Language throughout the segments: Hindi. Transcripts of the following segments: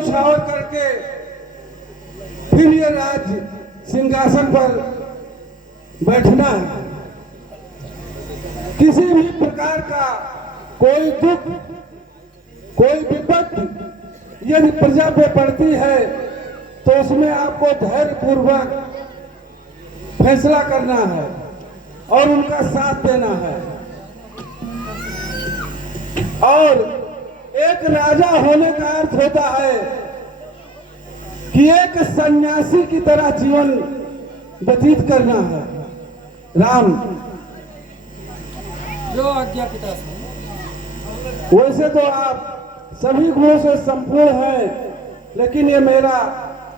न्यौछावर करके फिर ये राज सिंहासन पर बैठना है। किसी भी प्रकार का कोई दुख, कोई विपत्ति यदि प्रजा पे पड़ती है तो उसमें आपको धैर्य पूर्वक फैसला करना है और उनका साथ देना है। और एक राजा होने का अर्थ होता है कि एक सन्यासी की तरह जीवन व्यतीत करना है। राम जो आज्ञा पिता से। वैसे तो आप सभी गुणों से संपूर्ण हैं, लेकिन ये मेरा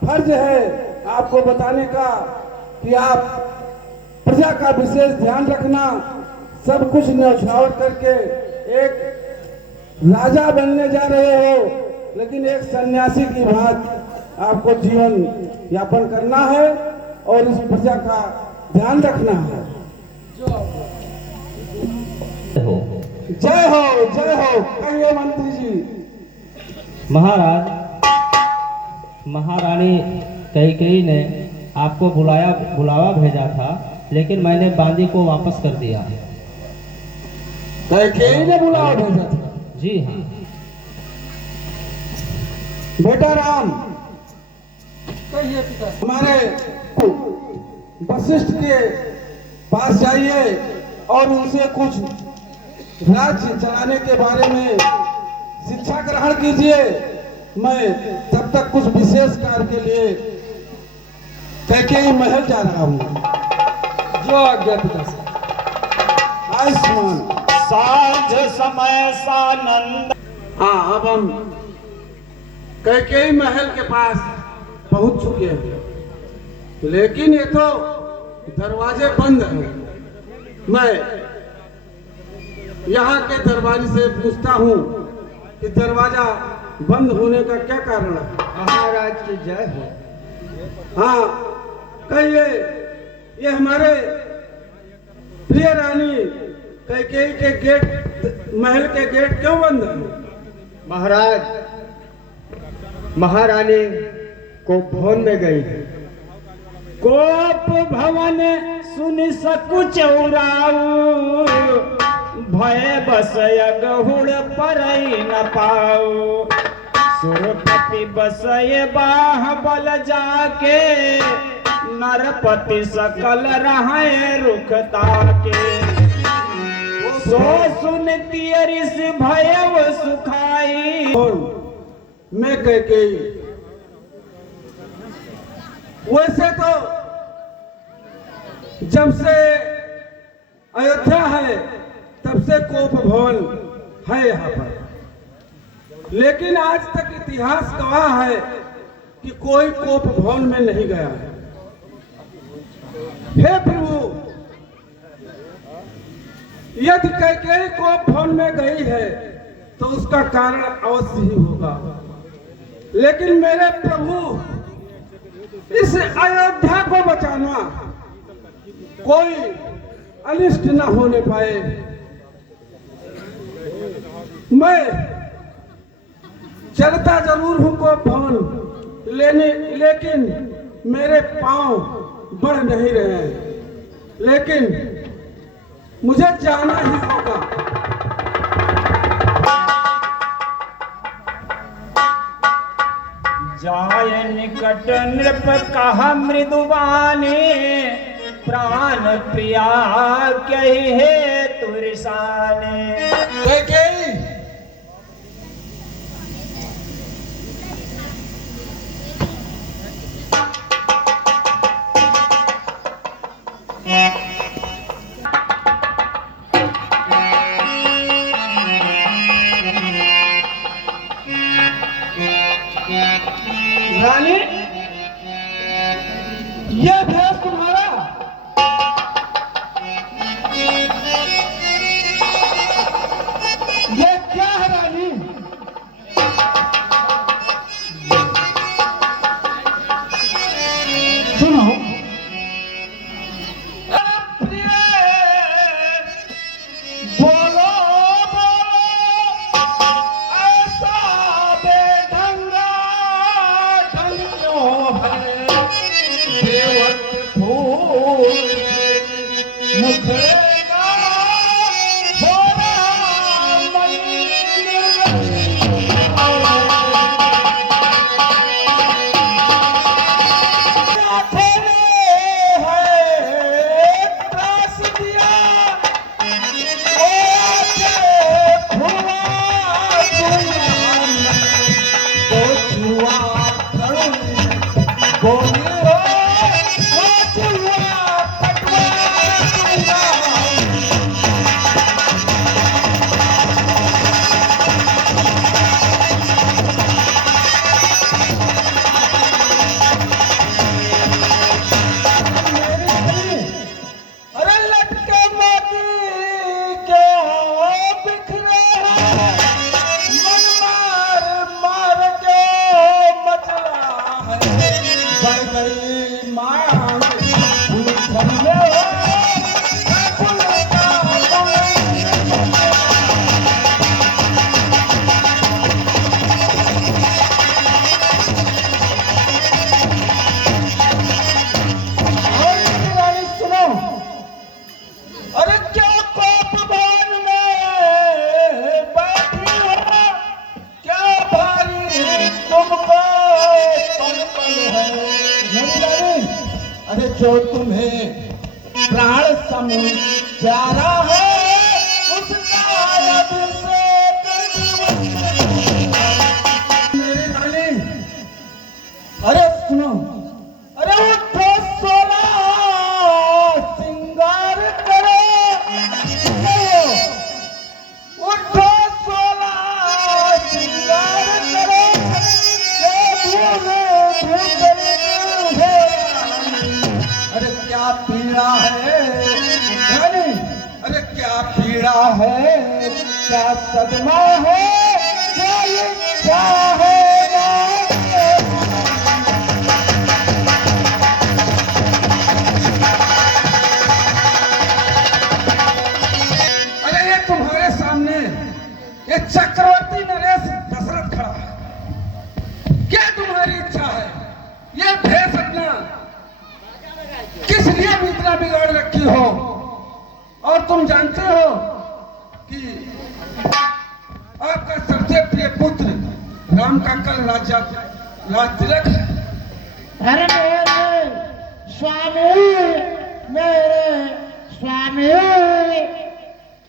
फर्ज है आपको बताने का कि आप प्रजा का विशेष ध्यान रखना। सब कुछ न्यौछावर करके एक राजा बनने जा रहे हो, लेकिन एक सन्यासी की भांति आपको जीवन यापन करना है और इस प्रजा का ध्यान रखना है। जय हो, जय हो। कहिए मंत्री जी। महाराज, महारानी कैकेयी ने आपको बुलावा भेजा था, लेकिन मैंने बांदी को वापस कर दिया। कैकेयी ने बुलावा भेजा था? जी हाँ। बेटा राम, कहिए पिता से। हमारे वशिष्ठ के पास जाइए और उनसे कुछ राज्य चलाने के बारे में शिक्षा ग्रहण कीजिए। मैं तब तक कुछ विशेष कार्य के लिए कैकेयी महल जा रहा हूँ। जो आज्ञा पिता से। आयुष्मान। साँझ समय सानंद। हाँ, अब हम कैकेयी महल के पास पहुंच चुके हैं, लेकिन ये तो दरवाजे बंद हैं। मैं यहाँ के दरवाजे से पूछता हूँ कि दरवाजा बंद होने का क्या कारण है? महाराज की जय हो। हाँ, कहिए, ये हमारे प्रिय रानी कैकेयी के गेट, महल के गेट क्यों बंद है? महाराज, महारानी को भवन में गई है। कोप भवन सुन सकु चौराऊ, भय बस अगहुड़ परई न पाऊ। सुरपति बसय बाह बल जाके, नरपति सकल रहे रुख ताके। सो सुन तियरिस भयव सुखाई। मैं कैकेयी, वैसे तो जब से अयोध्या है तब से कोप भवन है यहाँ पर, लेकिन आज तक इतिहास गवाह है कि कोई कोप भवन में नहीं गया है। हे प्रभु, यदि कैकेयी कोप भवन में गई है तो उसका कारण अवश्य ही होगा, लेकिन मेरे प्रभु, इस अयोध्या को बचाना, कोई अनिष्ट न होने पाए। मैं चलता जरूर हूं को भवन लेने, लेकिन मेरे पांव बढ़ नहीं रहे, लेकिन मुझे जाना ही होगा। जाय निकट नृप कहा मृदुवानी, प्राण प्रिया कही है तुरसाने। कैकेयी, रानी, ये भेष तुम्हारा? ये क्या है रानी? सुनो, प्रिय, बोलो बोलो ऐसा बेढंगा जो तुम्हें प्राण सम प्यारा है उसका अभिषेक मेरी रानी। अरे सुनो, अरे उठो सोना सिंगार करो, उठो सोना सिंगार करो, अरे क्या पीड़ा है रानी, अरे क्या पीड़ा है, क्या सदमा है, क्या इच्छा है अरे ये तुम्हारे सामने ये चक्रवर्ती नरेश दशरथ खड़ा है। क्या तुम्हारी इच्छा है? ये भेष अपना किस लिए भी इतना बिगाड़ रखी हो? और तुम जानते हो कि आपका सबसे प्रिय पुत्र राम का कल राज तिलक है। अरे मेरे स्वामी,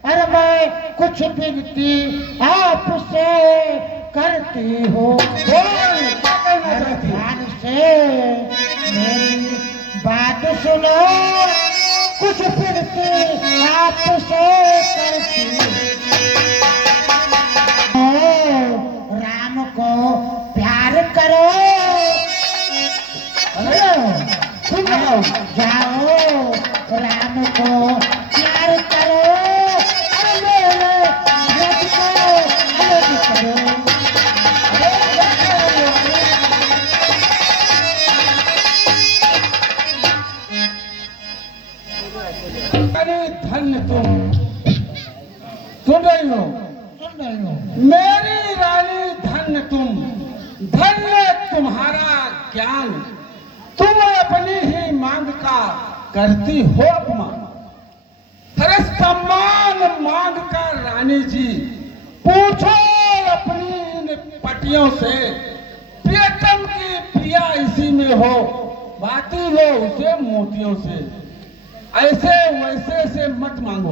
अरे मैं कुछ विनती आपसे करती हूँ। ध्यान से मेरी बात सुनो, कुछ विनती आपसे करती हूँ। राम को प्यार करो, सुनो, जाओ राम को प्यार करो, मेरे व्रत को अलग करो। धन्य तुम, सुन रही हो? मेरी रानी धन्य तुम, धन्य तुम्हारा ज्ञान, तुम अपनी ही मांग का करती हो अपमान। अरे सम्मान मांग कर रानी जी पूछो अपनी इन पटियों से, प्रियतम की प्रिया इसी में हो, बाती लो उसे मोतियों से, ऐसे वैसे से मत मांगो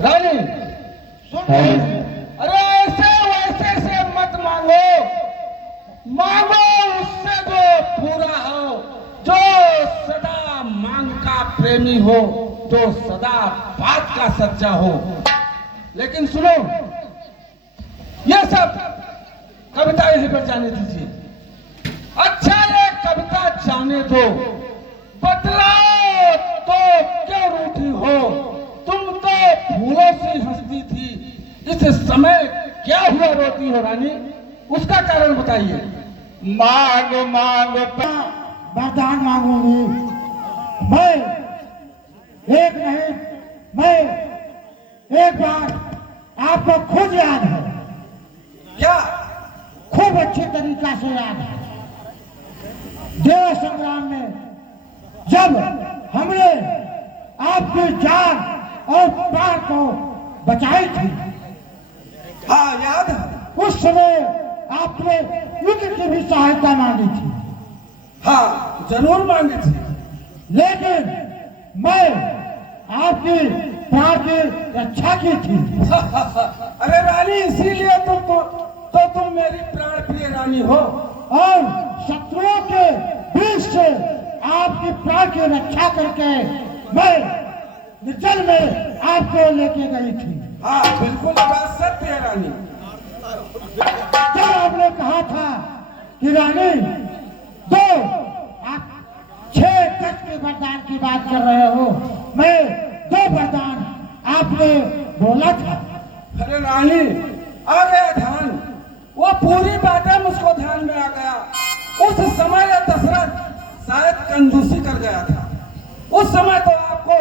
रानी। सुन, अरे ऐसे वैसे से मत मांगो, मांगो उससे जो पूरा हो, जो सदा मांग का प्रेमी हो, जो सदा बात का सच्चा हो। लेकिन सुनो, ये सब कविता यहीं पर जाने दीजिए। अच्छा ये कविता जाने दो, बतलाओ तो क्यों रूठी हो? तुम तो फूलों से हंसती थी, इस समय क्या हुआ रोती हो रानी? उसका कारण बताइए। मांग मांग वरदान मांगूंगी मैं, एक नहीं, मैं एक बार आपको खुद याद है, क्या? खूब अच्छी तरीका से याद है। देव संग्राम में जब हमने आपकी जान और प्राण को बचाई थी, हाँ याद है। उस समय आपने युद्ध की भी सहायता मांगी थी। हाँ जरूर मांगी थी, लेकिन मैं आपकी प्राण की रक्षा की थी। अरे रानी इसीलिए तो तुम मेरी प्राण प्रिय रानी हो। और शत्रुओं के बीच से आपकी प्राण की रक्षा करके मैं निर्जल में आपको लेके गई थी। हाँ बिल्कुल बात सत्य है रानी। जब आपने कहा था कि रानी दो, आप 6 तक के वरदान की बात कर रहे हो, मैं 2 वरदान आपने बोला था। अरे रानी आ गया ध्यान, वो पूरी बातें मुझको ध्यान में आ गया। उस समय दशरथ शायद कंजूसी कर गया था। उस समय तो आपको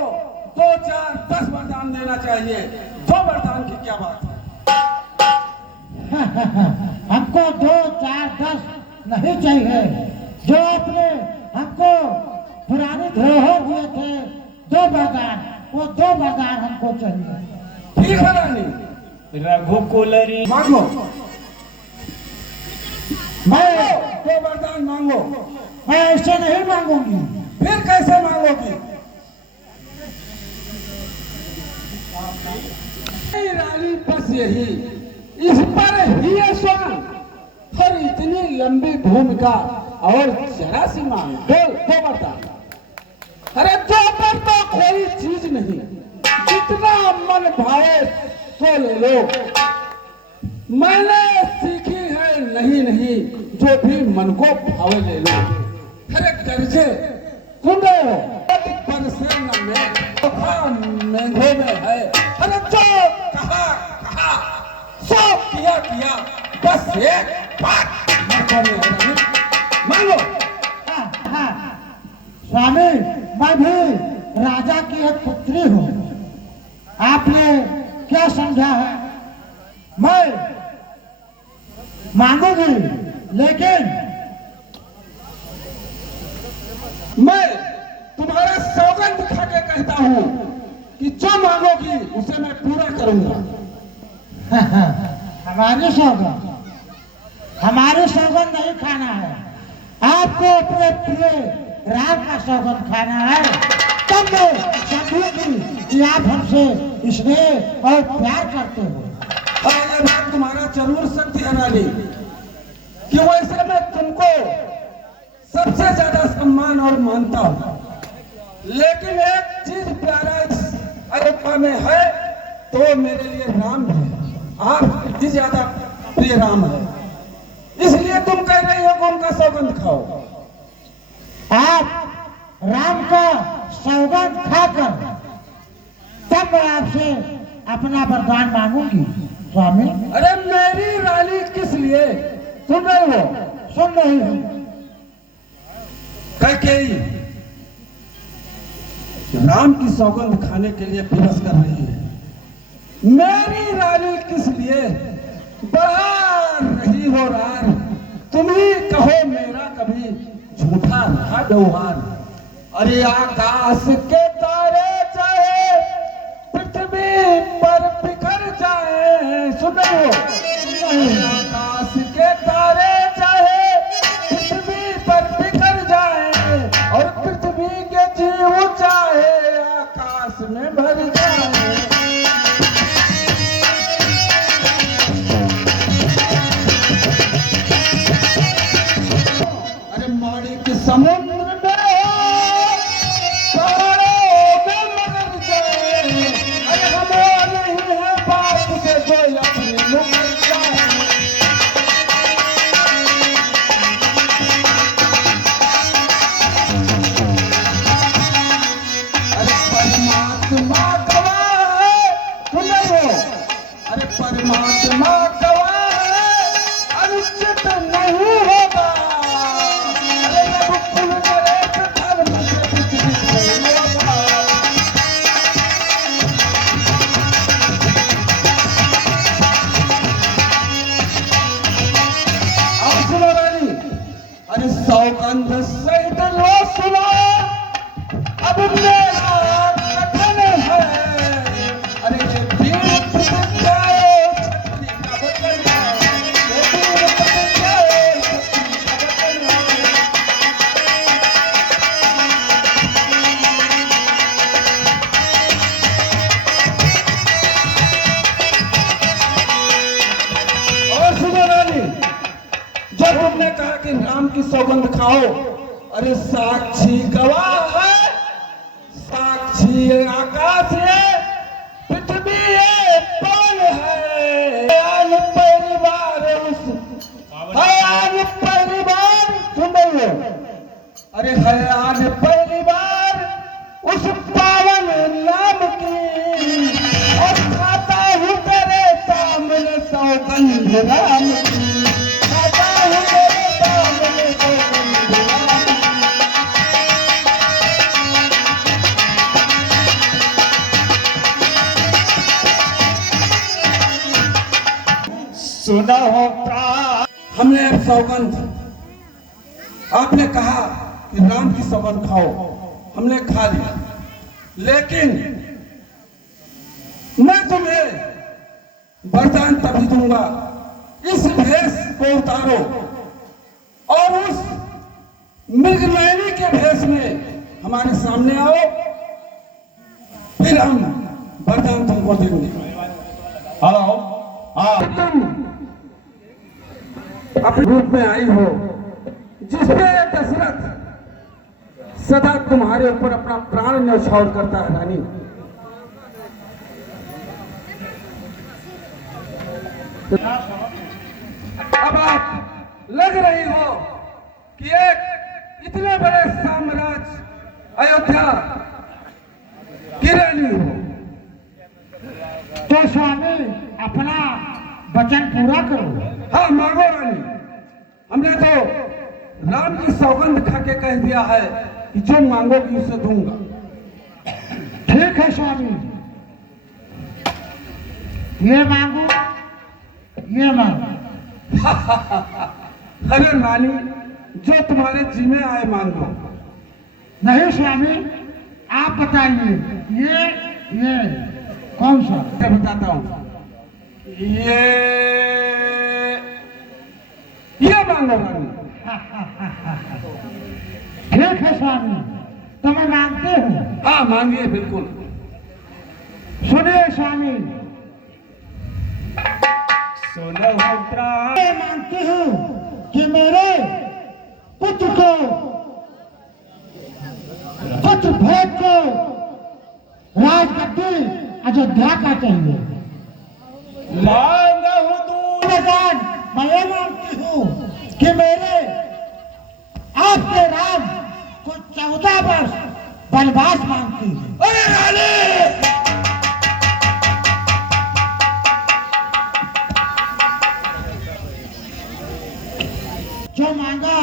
2, 4, 10 वरदान देना चाहिए। 2 वरदान की क्या बात है? हमको 2, 4, 10 नहीं चाहिए। जो आपने हमको पुराने धरोहर दिए थे 2 वरदान, वो 2 वरदान हमको चाहिए। ठीक है रानी, रघुकुलरी मांगो, मैं 2 वरदान मांगो। मैं ऐसे नहीं मांगूंगी। फिर कैसे मांगोगी? रानी बस यही, इस पर ही है स्वान। और इतनी लंबी भूमिका और जरा सी मांग, दो वरदान। अरे दो पर तो कोई चीज नहीं, जितना मन भावे सो ले लो। मैंने सीखी है नहीं जो भी मन को भावे ले लो। अरे कर्जे सुन रहे हो? बरसे न मेघों में है। अरे जो कहा सो किया बस एक बात मांगो। हाँ, स्वामी, मैं भी राजा की एक पुत्री हूँ। आपने क्या समझा है? मैं मांगूंगी, लेकिन मैं तुम्हारा सौगंध खा के कहता हूँ कि जो मांगोगी उसे मैं पूरा करूंगा। हमारी सौगंध नहीं खाना है, आपको अपने प्रिय राम का सौगंध खाना है। तब मैं समझूंगी कि आप हमसे स्नेह और प्यार करते हो। और ये बात तुम्हारा जरूर सत्य है रानी, कि वैसे मैं तुमको सबसे ज्यादा सम्मान और मानता हूँ, लेकिन एक चीज प्यारा इस अयोध्या में है तो मेरे लिए राम है। आप इतनी ज्यादा प्रिय राम है, इसलिए तुम कह रही हो कि उनका सौगंध खाओ। आप राम का सौगंध खाकर तब मैं आपसे अपना वरदान मांगूंगी स्वामी। अरे मेरी रानी किस लिए? सुन रही हो? सुन रही हूँ। कैकेयी राम की सौगंध खाने के लिए विवश कर रही है। मेरी रानी किस लिए? बढ़ा रही हो रार, तुम ही कहो मेरा कभी झूठा रहा व्यवहार। अरे आकाश के तारे चाहे पृथ्वी पर बिखर जाए, सुन रहे हो? आकाश के तारे चाहे पृथ्वी पर बिखर जाए, और पृथ्वी के जीव चाहे आकाश में भर जाए। अरे माणिक समुद्र में पहाड़ों में मगर जाए, अरे हम नहीं है बाप से जो अपने मुकर जाए। अरे परमात्मा गवाह है, सुन रहे हो? अरे परमात्मा गवाह है, अनुचित नहीं होगा। अरे रघुकुल नरेश धर्म से विचलित नहीं होगा। अब सुनो रानी, अरे सौगंध सहित लो सुनो, अब मेरा कथन है। अरे ये वीर प्रतिज्ञाए छत्री का वचन है, ये वीर प्रतिज्ञाए छत्री का वचन है। और सुनो रानी, जब तुमने कहा कि राम की सौगंध खाओ, अरे साक्षी गवाह है, साक्षी आकाश है, पृथ्वी है, पवन है, आन परिवार हयान परिवार, सुन रही हो? अरे हयान परिवार उस पावन नाम की, और खाता हूँ तेरे सामने सौगंध राम की, खाता हूँ तेरे सामने सौगंध राम की। सुना हो प्राण। हमने अब सौगंध, आपने कहा कि राम की सौगंध खाओ, हमने खा लिया, लेकिन मैं तुम्हें वरदान तभी दूंगा, इस भेष को उतारो और उस मृगनयनी के भेष में हमारे सामने आओ, फिर हम वरदान तुमको देंगे। आओ तुम अपने रूप में आई हो, जिसमें दशरथ सदा तुम्हारे ऊपर अपना प्राण न्यौछावर करता है रानी। अब आप लग रही हो कि एक इतने बड़े साम्राज्य अयोध्या की रानी हो। तो स्वामी अपना वचन पूरा करो। हाँ मांगो रानी, हमने तो राम की सौगंध खा के कह दिया है कि जो मांगोगी उसे दूंगा। ठीक है स्वामी, ये मांगो, ये मांगो। अरे रानी, जो तुम्हारे जी में आए मांगो। नहीं स्वामी, आप बताइए ये कौन सा? मैं बताता हूँ, ये मांगो रानी। ठीक है स्वामी, तो मैं मांगती हूँ। हाँ मांगिए, बिल्कुल। सुनिए स्वामी, सुनो प्राण मैं मांगती हूँ कि मेरे पुत्र को, पुत्र भेद को राजगद्दी अयोध्या का चाहिए। मांगा हूँ दूर वरदान मैं ये मांगती हूँ कि मेरे आपके राम को 14 वर्ष वनवास मांगती है। अरे रानी, जो मांगा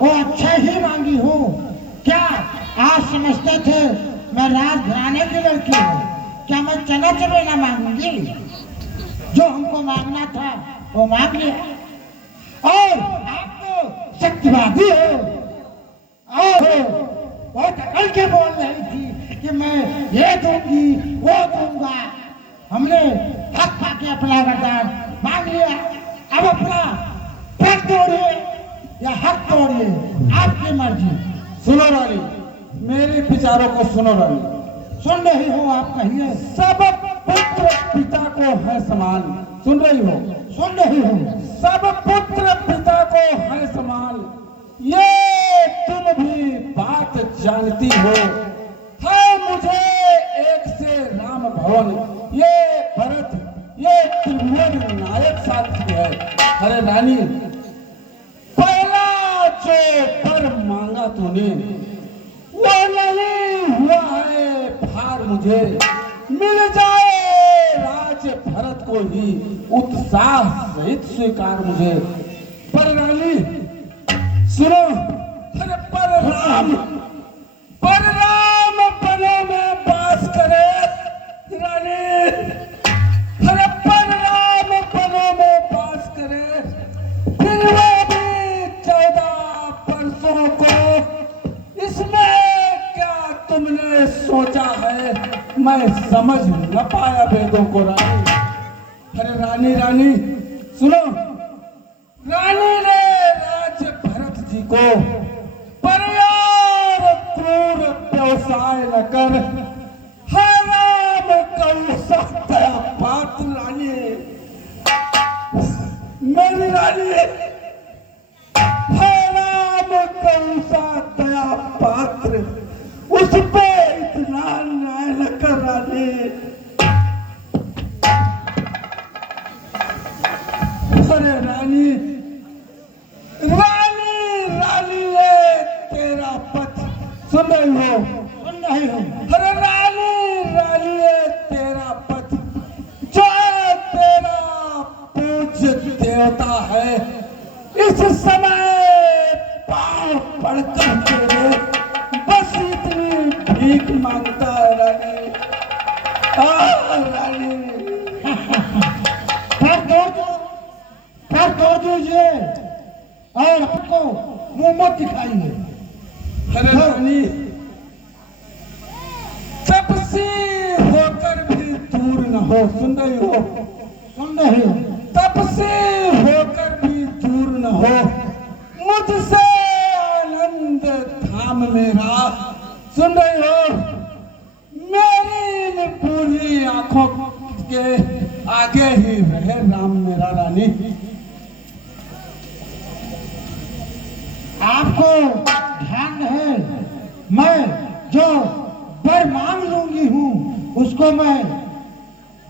वो अच्छा ही मांगी हूँ। क्या आप समझते थे मैं राजघराने की लड़की हूँ? क्या मैं चना चबेना मांगूंगी? जो हमको मांगना था वो मांग लिया। और आप तो शक्तिवादी हो और बहुत अकल के बोल रही थी कि मैं ये दूंगी वो दूंगा। हमने हक खा के अपना वरदान मांग लिया। अब अपना पेट तोड़िए या हक तोड़िए, आपकी मर्जी। सुनो रानी, मेरे विचारों को सुनो रानी। सुन रही हो, आप कहिए। सब पुत्र पिता को है समान। सुन रही हो? सुन रही हो। सब पुत्र पिता को है समान, ये तुम भी बात जानती हो। है मुझे एक से राम भवन, ये भरत, ये त्रिभुवन नायक साथी है। अरे रानी, पहला जो पर मांगा तूने वो नहीं हुआ है भार मुझे। मिल जाए राज भरत को ही उत्साह सहित स्वीकार मुझे। पर रानी सुनो, अरे पर राम बनो में बास करे रानी। अरे पर राम बनो में बास करे, फिर वो भी 14 वर्षों को। इसमें क्या तुमने सोचा है, मैं समझ न पाया वेदों को रानी। अरे रानी, रानी सुनो, रानी ने राज भरत जी को परिवार क्रूर व्यवसाय न कर है राम कौशा दया पात्र रानी। मेरी रानी है राम कौशा दया पात्र, उस पे इतना न्याय न कर रानी। अरे रानी, रानी रानी ये तेरा पथ। सुन रही हो? सुन रही हो। अरे रानी रानी ये तेरा पथ, जो तेरा पूज्य देवता है, इस समय पांव पड़कर तेरे बस इतनी भीख मांगता है रानी। रानी पर तोड़ दीजिए और आपको मुंह मत दिखाइए। अरे रानी, तपसी होकर भी दूर न हो। सुन रही हो? सुन रही हो। तपसी होकर भी दूर न हो, मुझसे आनंद धाम मेरा। सुन रही हो? मेरी इन पूरी आंखों के आगे ही रहे राम मेरा रानी। आपको ध्यान है, मैं जो वर मांग लूंगी हूँ उसको मैं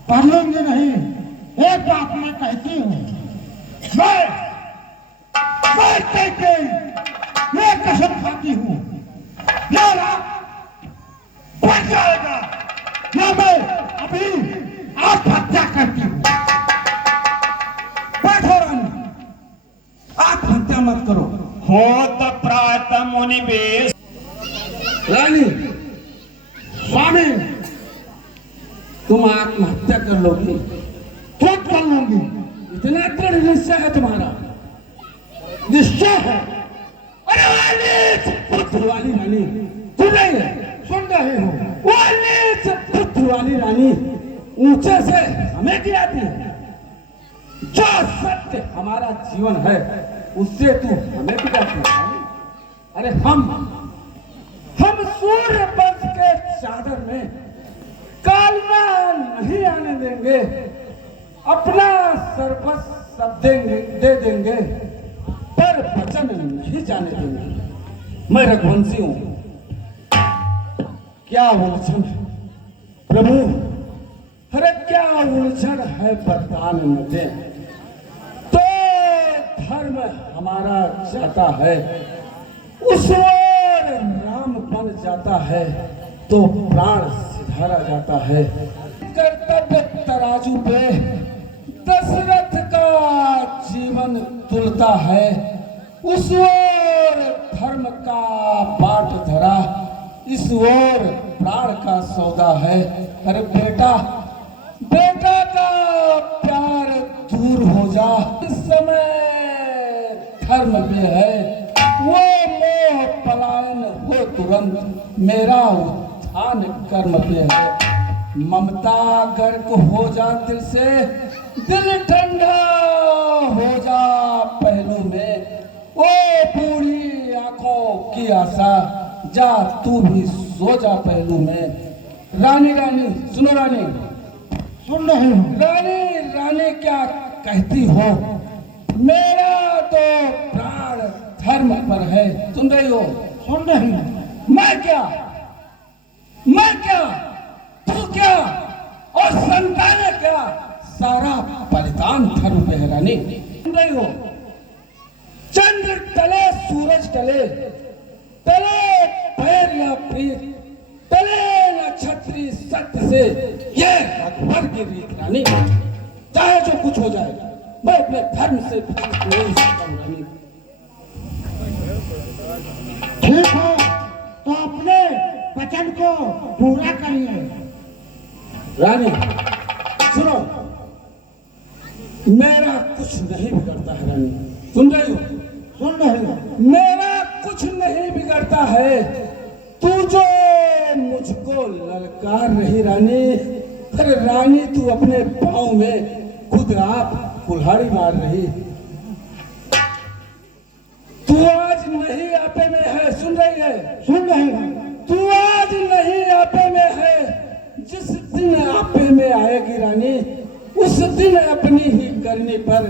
पढ़ लूंगी नहीं। एक बात मैं कहती हूँ, मैं कहते ये कसम खाती हूँ, या रात बच जाएगा या मैं अभी आत्महत्या करती हूँ। बैठो रानी, आत्महत्या मत करो। होत प्रात मुनि बेश रानी, स्वामी, तुम आत्महत्या कर लोगी? खुद कर लूंगी। इतना दृढ़ निश्चय है तुम्हारा? निश्चय है। अरे वाली पुत्र वाली रानी, सुन रही है? सुन रहे हो? वाली पुत्र वाली रानी ऊंचे से हमें गिराती है। जो सत्य हमारा जीवन है उससे तू हमें गिराती है। अरे हम सूर्य वंश के चादर में कालना नहीं आने देंगे। अपना सर्वस्व सब दे देंगे, पर वचन नहीं जाने देंगे। मैं रघुवंशी हूं। क्या उलझन है प्रभु, अरे क्या उलझन है, वरदान न दे तो धर्म हमारा जाता है, उस ओर राम बन जाता है तो प्राण सिधारा जाता है। कर्तव्य तराजू पे दशरथ का जीवन तुलता है, उस ओर धर्म का बाट धरा, इस ओर प्राण का सौदा है। अरे बेटा, बेटा का प्यार दूर हो जा, इस समय धर्म भी है, वो मोह पलायन हो तुरंत, मेरा उत्थान कर्म भी है। ममता गर्क हो जा दिल से, दिल ठंडा हो जा पहलू में, ओ बूढ़ी आंखों की आशा, जा तू भी सो जा पहलू में। रानी रानी सुनो रानी, सुन रहे हो? रानी रानी क्या कहती हो? मेरा तो प्राण धर्म पर है, सुन रही हो? सुन रही हो? मैं क्या, तू क्या और संतान क्या, सारा बलिदान धर्म पे है रानी। सुन रही हो? चंद्र टले सूरज टले, टले पैर या प्रीत, टले नक्षत्री सत्य से, ये अकबर की रीत रानी। चाहे जो कुछ हो जाए, मैं अपने धर्म से नहीं सकता हूं रानी। ठीक है, तो अपने वचन को पूरा करिए। रानी सुनो, मेरा कुछ नहीं बिगड़ता है रानी, सुन रही हो? सुन रहे हो? मेरा कुछ नहीं बिगड़ता है, तू जो मुझको ललकार रही रानी, अरे रानी तू अपने पाँव में खुद आप कुल्हाड़ी मार रही। तू आज नहीं आपे में है, सुन रही है? सुन रहे हो? तू आज नहीं आपे में है, जिस दिन आपे में आएगी रानी, उस दिन अपनी ही करनी पर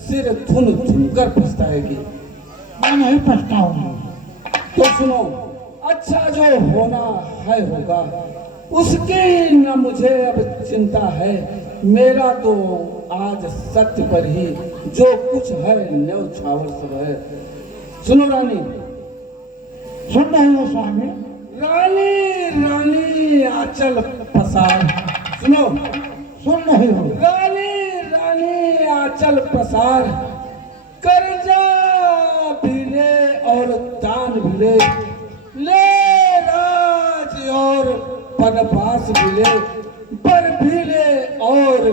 सिर धुन धुन कर पछताएगी। मैं नहीं पछताऊंगा। तो सुनो, अच्छा जो होना है होगा, उसकी न मुझे अब चिंता है, मेरा तो आज सत्य पर ही जो कुछ है न्यौछावर सब है। सुनो रानी, सुन रहे हो स्वामी? रानी रानी आंचल पसार, सुनो, सुन रहे हो? रानी रानी आंचल पसार, कर्जा भी ले और दान भी ले, ले राज और पनपास भी ले, बर भी ले और